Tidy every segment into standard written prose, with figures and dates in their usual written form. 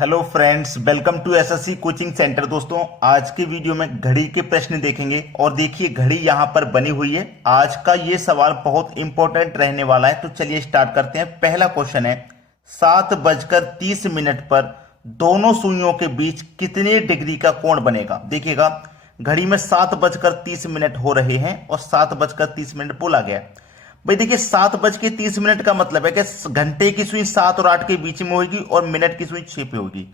Hello friends, welcome to SSC coaching centre. दोस्तों, आज के वीडियो में घड़ी के प्रश्न देखेंगे और देखिए घड़ी यहां पर बनी हुई है। आज का ये सवाल बहुत इंपॉर्टेंट रहने वाला है, तो चलिए स्टार्ट करते हैं। पहला क्वेश्चन है 7:30 पर दोनों सुइयों के बीच कितने डिग्री का कोण बनेगा। देखिएगा घड़ी में 7:30 हो रहे हैं और 7:30 बोला गया। भाई देखिए 7:30 का मतलब है कि घंटे की सुई 7 और 8 के बीच में होगी और मिनट की सुई 6 पे होगी।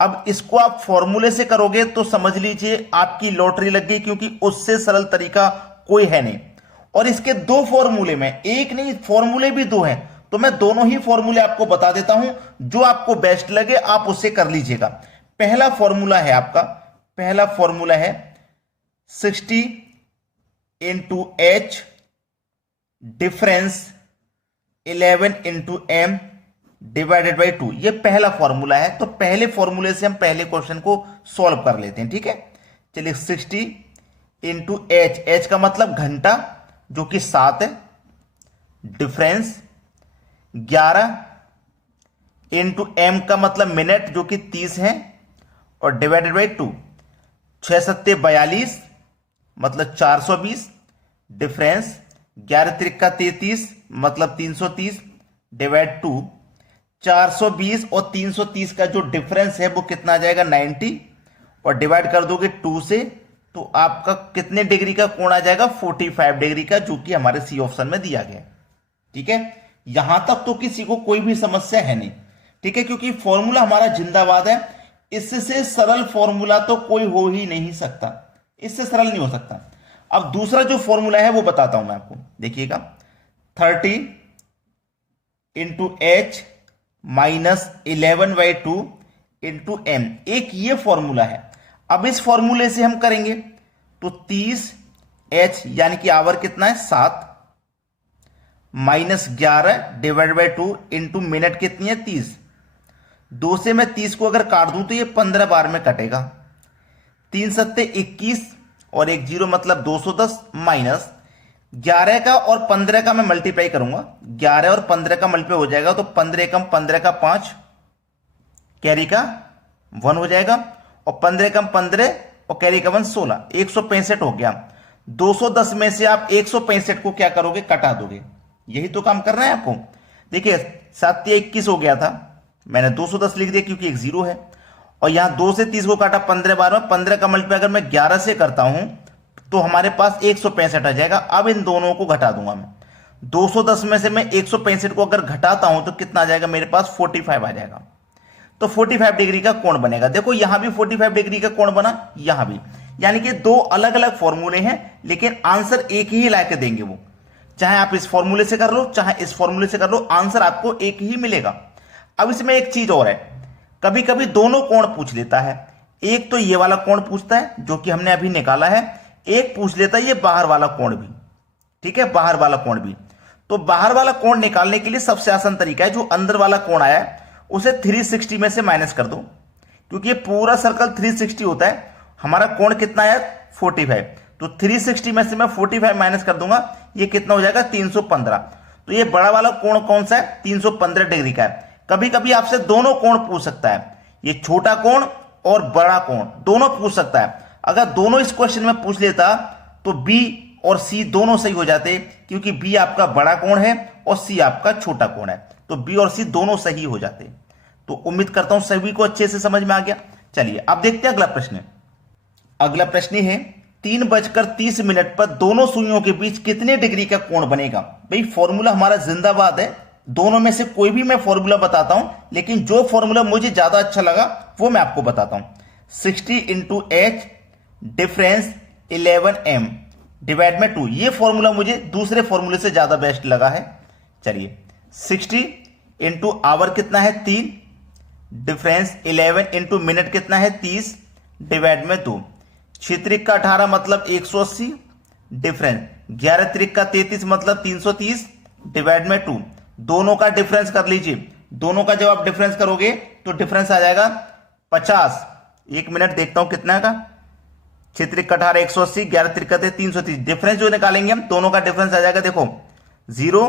अब इसको आप फॉर्मूले से करोगे तो समझ लीजिए आपकी लॉटरी लग गई, क्योंकि उससे सरल तरीका कोई है नहीं। और इसके दो फॉर्मूले में, एक नहीं फॉर्मूले भी दो हैं, तो मैं दोनों ही फॉर्मूले आपको बता देता हूं। जो आपको बेस्ट लगे आप उससे कर लीजिएगा। पहला फॉर्मूला है आपका, पहला फॉर्मूला है 60 into H difference 11 into M divided by 2। ये पहला फॉर्मूला है, तो पहले फॉर्मूले से हम पहले क्वेश्चन को सॉल्व कर लेते हैं। ठीक है, चलिए 60 इंटू एच, एच का मतलब घंटा जो कि 7 है, डिफरेंस 11 इंटू एम का मतलब मिनट जो कि 30 है, और डिवाइडेड बाई 2। 6 सत्ते 42 मतलब 420, डिफरेंस 11 त्रिका 33 मतलब 330 डिवाइड 2। 420 और 330 का जो डिफरेंस है वो कितना आ जाएगा 90, और डिवाइड कर दोगे 2 से तो आपका कितने डिग्री का कोण आ जाएगा 45 डिग्री का, जो कि हमारे सी ऑप्शन में दिया गया। ठीक है, यहां तक तो किसी को कोई भी समस्या है नहीं। ठीक है, क्योंकि फॉर्मूला हमारा जिंदाबाद है। इससे सरल फॉर्मूला तो कोई हो ही नहीं सकता, इससे सरल नहीं हो सकता। अब दूसरा जो फॉर्मूला है वो बताता हूं मैं आपको। देखिएगा 30 into H minus 11/2 into M, एक ये फॉर्मूला है। अब इस फॉर्मूले से हम करेंगे तो 30 एच यानी कि आवर कितना है 7 minus 11 divide by 2 into minute कितनी है 30। 2 से मैं 30 को अगर काट दूं तो ये 15 बार में कटेगा। 3 सत्ते 21 और एक जीरो मतलब 210 माइनस 11 का और 15 का मैं मल्टीप्लाई करूंगा। 11 और 15 का मल्टीप्लाई हो जाएगा तो 15 एकम 15 का 5, कैरी का 1 हो जाएगा, और 15 एकम 15 और कैरी का 1 16, 165 हो गया। 210 में से आप 165 को क्या करोगे, कटा दोगे। यही तो काम करना है आपको। देखिए 7 या 21 हो गया था, मैंने 210 लिख दिया क्योंकि एक जीरो है, और यहां 2 से 30 को काटा 15 बार में। 15 का मल्टीप्लाई अगर मैं 11 से करता हूं तो हमारे पास 165 आ जाएगा। अब इन दोनों को घटा दूंगा मैं। 210 में से मैं 165 को अगर घटाता हूं तो कितना आ जाएगा मेरे पास 45 आ जाएगा। तो 45 डिग्री का कोण बनेगा। देखो यहां भी 45 डिग्री का कोण बना, यहां भी, यानी कि दो अलग अलग फॉर्मूले हैं लेकिन आंसर एक ही लाके देंगे वो। चाहे आप इस फॉर्मूले से कर लो चाहे इस फॉर्मूले से कर लो, आंसर आपको एक ही मिलेगा। अब इसमें एक चीज और है, कभी कभी दोनों कोण पूछ लेता है। एक तो ये वाला कोण पूछता है जो कि हमने अभी निकाला है, एक पूछ लेता है ये बाहर वाला कोण भी। ठीक है, बाहर वाला कोण भी। तो बाहर वाला कोण निकालने के लिए सबसे आसान तरीका है, जो अंदर वाला कोण आया है उसे 360 में से माइनस कर दो, क्योंकि ये पूरा सर्कल 360 होता है। हमारा कोण कितना आया 45, तो 360 में से मैं 45 माइनस कर दूंगा, ये कितना हो जाएगा 315। तो ये बड़ा वाला कोण कौन सा है 315 डिग्री का है। कभी कभी आपसे दोनों कोण पूछ सकता है, ये छोटा कोण और बड़ा कोण दोनों पूछ सकता है। अगर दोनों इस क्वेश्चन में पूछ लेता तो बी और सी दोनों सही हो जाते, क्योंकि बी आपका बड़ा कोण है और सी आपका छोटा कोण है, तो बी और सी दोनों सही हो जाते। तो उम्मीद करता हूं सभी को अच्छे से समझ में आ गया। चलिए अब देखते हैं अगला प्रश्न। अगला प्रश्न है 3:30 पर दोनों सुइयों के बीच कितने डिग्री का कोण बनेगा। भाई फॉर्मूला हमारा जिंदाबाद है, दोनों में से कोई भी मैं फॉर्मूला बताता हूं, लेकिन जो फॉर्मूला मुझे ज्यादा अच्छा लगा वो मैं आपको बताता हूं। 60 into H difference 11 M divide में 2, ये फॉर्मूला मुझे दूसरे फॉर्मूले से ज्यादा बेस्ट लगा है। चलिए 60 इंटू आवर कितना है 3, डिफरेंस 11 इंटू मिनट कितना है 30 डिवाइड में 2। 6 त्रिक का 18 मतलब 180, डिफरेंस 11 त्रिक का 33 मतलब 330 डिवाइड में 2। दोनों का डिफरेंस कर लीजिए, दोनों का जब आप डिफरेंस करोगे तो डिफरेंस आ जाएगा 50। एक मिनट देखता हूं कितना का, 6 त्रिक 18 180, 11 त्रिक 330। डिफरेंस जो निकालेंगे हम दोनों का डिफरेंस आ जाएगा, देखो 0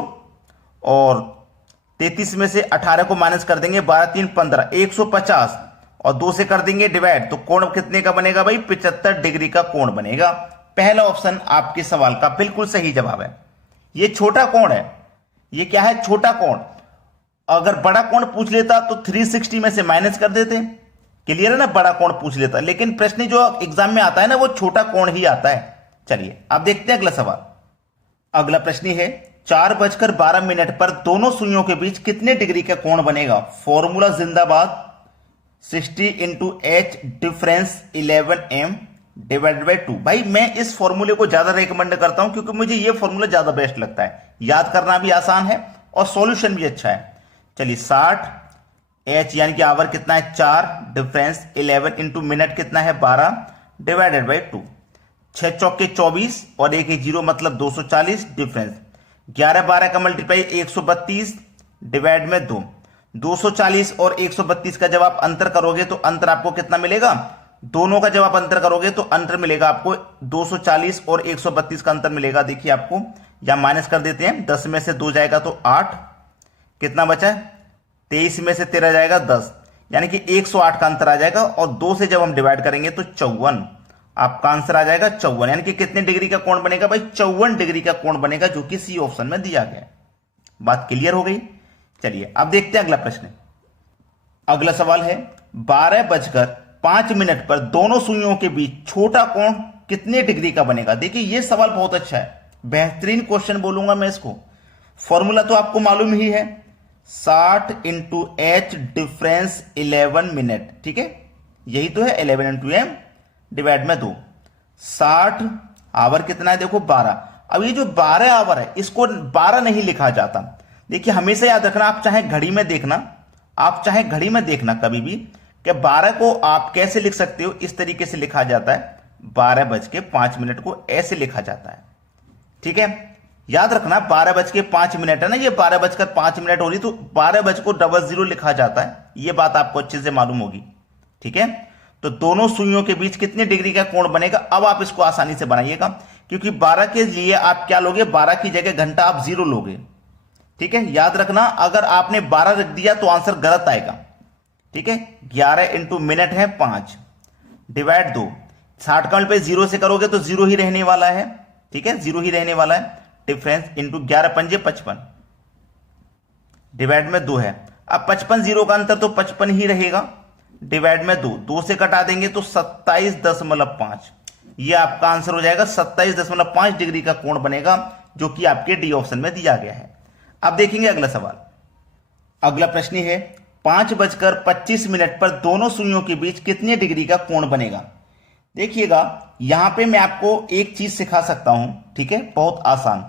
और 33 में से 18 को माइनस कर देंगे, 12 3 15, 150। और 2 से कर देंगे डिवाइड, तो कोण कितने का बनेगा भाई? 75 डिग्री का कोण बनेगा। पहला ऑप्शन आपके सवाल का बिल्कुल सही जवाब है। ये छोटा कोण है, ये क्या है? छोटा कोण। अगर बड़ा कोण पूछ लेता तो 360 में से माइनस कर देते। क्लियर है ना? बड़ा कोण पूछ लेता, लेकिन प्रश्न जो एग्जाम में आता है ना वो छोटा कोण ही आता है। चलिए अब देखते हैं अगला सवाल। अगला प्रश्न है 4:12 पर दोनों सुइयों के बीच कितने डिग्री का कोण बनेगा? फॉर्मूला जिंदाबाद, 60 into H difference 11m divided by 2। भाई मैं इस फॉर्मूले को ज्यादा रेकमेंड करता हूं क्योंकि मुझे ये फॉर्मूला ज्यादा बेस्ट लगता है, याद करना भी आसान है और सॉल्यूशन भी अच्छा है। चलिए 60 एच यानी कि आवर कितना है? 4 डिफरेंस 11 इंटू मिनट कितना है? 12 डिवाइडेड बाई 2। 6 चौके 24 और 1 1 0 मतलब 240 डिफरेंस 11 12 का मल्टीप्लाई 132 डिवाइड में 2। 240 और 132 का जब आप अंतर करोगे तो अंतर आपको कितना मिलेगा? दोनों का जब आप अंतर करोगे तो अंतर मिलेगा आपको 240 और 132 का अंतर मिलेगा। देखिए आपको या माइनस कर देते हैं, 10 में से 2 जाएगा तो 8, कितना बचा है? 23 में से 13 जाएगा 10, यानी कि 108 का अंतर आ जाएगा। और 2 से जब हम डिवाइड करेंगे तो 54, आपका आंसर आ जाएगा 54। यानी कि कितने डिग्री का कोण बनेगा भाई? 54 डिग्री का कोण बनेगा, जो कि सी ऑप्शन में दिया गया है। बात क्लियर हो गई? चलिए अब देखते हैं अगला प्रश्न। अगला सवाल है 12:05 पर दोनों सुइयों के बीच छोटा कोण कितने डिग्री का बनेगा? देखिए ये सवाल बहुत अच्छा है, बेहतरीन क्वेश्चन बोलूंगा मैं इसको। फॉर्मूला तो आपको मालूम ही है, 60 इंटू एच डिफरेंस 11 मिनट, ठीक है, यही तो है 11 इंटू एम डिवाइड में 2। 60 आवर कितना है? देखो 12। अब ये जो 12 आवर है इसको 12 नहीं लिखा जाता। देखिए हमेशा याद रखना, आप चाहे घड़ी में देखना, आप चाहे घड़ी में देखना कभी भी, कि 12 को आप कैसे लिख सकते हो? इस तरीके से लिखा जाता है, 12:05 को ऐसे लिखा जाता है, ठीक है। याद रखना 12:05 है ना, ये 12:05 हो रही, तो 12:00 लिखा जाता है, ये बात आपको अच्छे से मालूम होगी, ठीक है। तो दोनों सुइयों के बीच कितने डिग्री का कोण बनेगा? अब आप इसको आसानी से बनाइएगा, क्योंकि 12 के लिए आप क्या लोगे? 12 की जगह घंटा आप 0 लोगे, ठीक है। याद रखना अगर आपने 12 रख दिया तो आंसर गलत आएगा, ठीक है। 11 इंटू मिनट है 5 डिवाइड 2। 60 का मल्टीप्लाई 0 से करोगे तो 0 ही रहने वाला है, ठीक है, 0 ही रहने वाला है। डिफरेंस इंटू 11 पंजे 55 डिवाइड में 2 है। अब 55 0 का अंतर तो 55 ही रहेगा, डिवाइड में 2, 2 से कटा देंगे तो 27.5। ये आपका आंसर हो जाएगा, 27.5 डिग्री का कोण बनेगा, जो कि आपके डी ऑप्शन में दिया गया है। अब देखेंगे अगला सवाल। अगला प्रश्न है 5:25 पर दोनों सुइयों के बीच कितने डिग्री का कोण बनेगा? देखिएगा यहां पे मैं आपको एक चीज सिखा सकता हूं, ठीक है, बहुत आसान।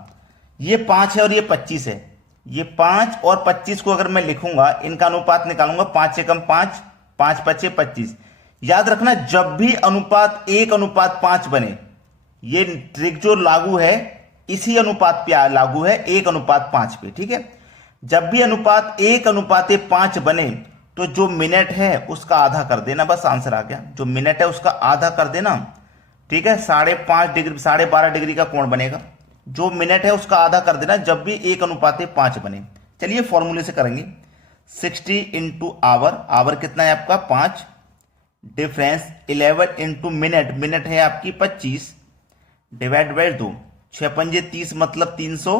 ये 5 है और ये 25 है। ये 5 और 25 को अगर मैं लिखूंगा, इनका अनुपात निकालूंगा, 5 से कम 5, 5 5 25। याद रखना जब भी अनुपात 1:5 बने, ये ट्रिक जो लागू है इसी अनुपात पे लागू है, 1:5 पे, ठीक है। जब भी अनुपात 1:5 बने तो जो मिनट है उसका आधा कर देना, बस आंसर आ गया। जो मिनट है उसका आधा कर देना, ठीक है, 5.5 डिग्री 12.5 डिग्री का कोण बनेगा। जो मिनट है उसका आधा कर देना जब भी 1:5 बने। चलिए फॉर्मूले से करेंगे, 60 इंटू आवर, आवर कितना है आपका 5, डिफरेंस 11 इंटू मिनट, मिनट है आपकी 25 डिवाइड बाई 2। 6 पंजे 30 मतलब 300।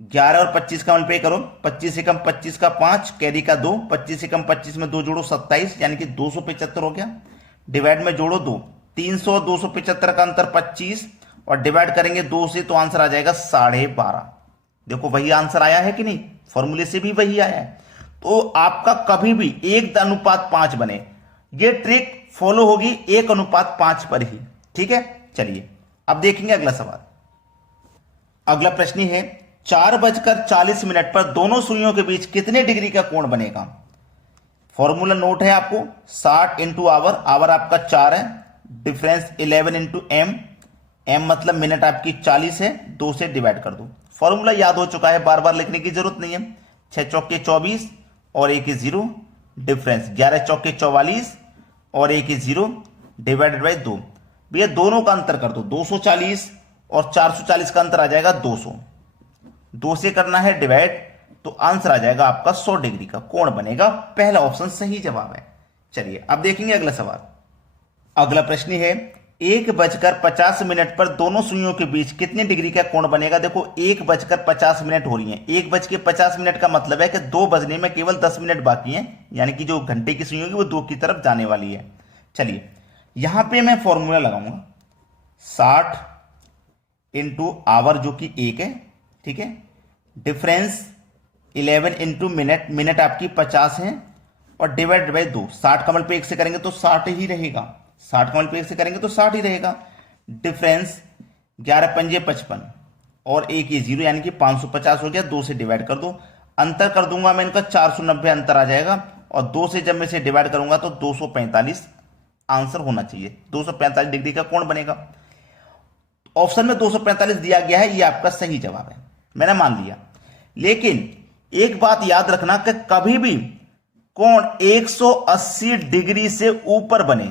11 और 25 का मल्टीप्लाई करो, 25 से कम 25 का 5, कैरी का 2, 25 से कम 25 में 2 जोड़ो 27, यानी कि 275 हो गया। डिवाइड में जोड़ो 2, 300 और 275 का अंतर 25, और डिवाइड करेंगे 2 से तो आंसर आ जाएगा 12.5। देखो वही आंसर आया है कि नहीं? फॉर्मूले से भी वही आया है। तो आपका कभी भी 1:5 बने, ये ट्रिक फॉलो होगी 1:5 पर ही, ठीक है। चलिए अब देखेंगे अगला सवाल। अगला प्रश्न है 4:40 पर दोनों सुइयों के बीच कितने डिग्री का कोण बनेगा? फॉर्मूला नोट है आपको, 60 इंटू आवर, आवर आपका 4 है, डिफरेंस 11 इंटू एम, एम मतलब मिनट आपकी 40 है, 2 से डिवाइड कर दो। फॉर्मूला याद हो चुका है, बार बार लिखने की जरूरत नहीं है। 6 चौके 24 और 1 0, डिफरेंस 11 चौके 44 और 1 0 डिवाइडेड बाई 2। भैया दोनों का अंतर कर दो, 240 और 440 का अंतर आ जाएगा 200। 2 से करना है डिवाइड, तो आंसर आ जाएगा आपका 100 डिग्री का कोण बनेगा। पहला ऑप्शन सही जवाब है। चलिए अब देखेंगे अगला सवाल। अगला प्रश्न है 1:50 पर दोनों सुइयों के बीच कितने डिग्री का कोण बनेगा। देखो 1:50 हो रही है, 1:50 का मतलब है कि 2 बजने में केवल 10 मिनट बाकी हैं, यानी कि जो घंटे की सुई होगी वो 2 की तरफ जाने वाली है। चलिए यहां पे मैं फॉर्मूला लगाऊंगा 60 इंटू आवर जो कि 1 है, ठीक है, डिफरेंस 11 इंटू मिनट, मिनट आपकी 50 है, और डिवाइड बाई 2। 60 का मल्टीप्लाई 1 से करेंगे तो 60 ही रहेगा, 60 का मल्टीप्लाई 1 से करेंगे तो 60 ही रहेगा। डिफरेंस 11 पंजे 55 और 1 ये 0, यानी कि 550 हो गया। 2 से डिवाइड कर दो, अंतर कर दूंगा मैं इनका 490 अंतर आ जाएगा, और 2 से जब मैं इसे डिवाइड करूंगा तो 245 आंसर होना चाहिए। 245 डिग्री का कोण बनेगा। ऑप्शन में 245 दिया गया है, ये आपका सही जवाब है, मैंने मान लिया। लेकिन एक बात याद रखना कि कभी भी कोण 180 डिग्री से ऊपर बने,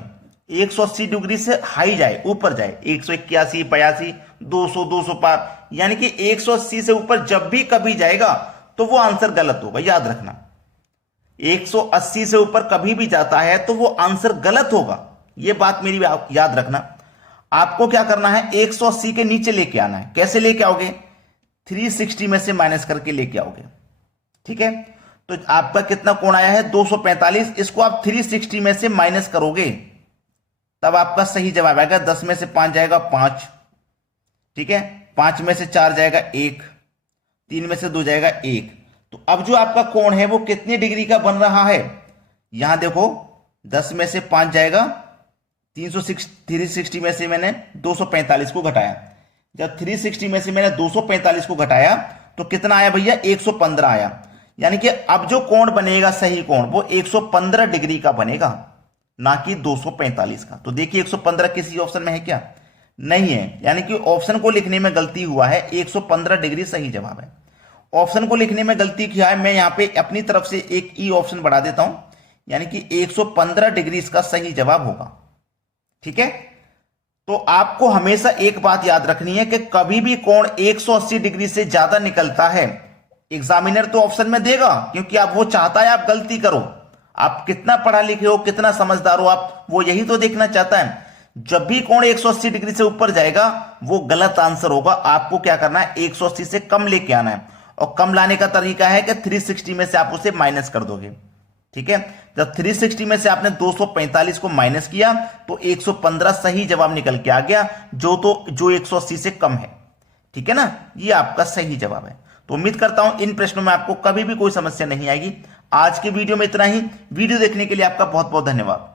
180 डिग्री से हाई जाए, ऊपर जाए, 181, 82, 200, 200 पार, यानी कि 180 से ऊपर जब भी कभी जाएगा तो वो आंसर गलत होगा, याद रखना। 180 से ऊपर कभी भी जाता है तो वो आंसर गलत होगा, ये बात मेरी याद रखना। आपको क्या करना है, 180 के नीचे लेके आना है। कैसे लेके आओगे, 360 में से माइनस करके लेके आओगे, ठीक है। तो आपका कितना कोण आया है 245, इसको आप 360 में से माइनस करोगे तब आपका सही जवाब आएगा। 10 में से 5 जाएगा 5, ठीक है, 5 में से 4 जाएगा 1, 3 में से 2 जाएगा 1। तो अब जो आपका कोण है वो कितने डिग्री का बन रहा है, यहां देखो 10 में से 5 जाएगा 360 में से मैंने 245 को घटाया। जब 360 में से मैंने 245 को घटाया तो कितना आया भैया, 115 आया। यानी कि अब जो कोण बनेगा सही कोण वो 115 डिग्री का बनेगा, ना कि 245 का। तो देखिए 115 किसी ऑप्शन में है क्या, नहीं है, यानी कि ऑप्शन को लिखने में गलती हुआ है। 115 डिग्री सही जवाब है। ऑप्शन को लिखने में गलती किया है, मैं यहां पे अपनी तरफ से एक ई ऑप्शन बढ़ा देता हूं, यानी कि 115 डिग्री इसका सही जवाब होगा, ठीक है। तो आपको हमेशा एक बात याद रखनी है कि कभी भी कोण 180 डिग्री से ज्यादा निकलता है, एग्जामिनर तो ऑप्शन में देगा, क्योंकि आप वो चाहता है आप गलती करो। आप कितना पढ़ा लिखे हो, कितना समझदार हो आप, वो यही तो देखना चाहता है। जब भी कोण 180 डिग्री से ऊपर जाएगा वो गलत आंसर होगा। आपको क्या करना है, 180 से कम लेके आना है, और कम लाने का तरीका है कि 360 में से आप उसे माइनस कर दोगे, ठीक है। जब 360 में से आपने 245 को माइनस किया तो 115 सही जवाब निकल के आ गया, जो 180 से कम है, ठीक है ना। ये आपका सही जवाब है। तो उम्मीद करता हूं इन प्रश्नों में आपको कभी भी कोई समस्या नहीं आएगी। आज के वीडियो में इतना ही। वीडियो देखने के लिए आपका बहुत बहुत धन्यवाद।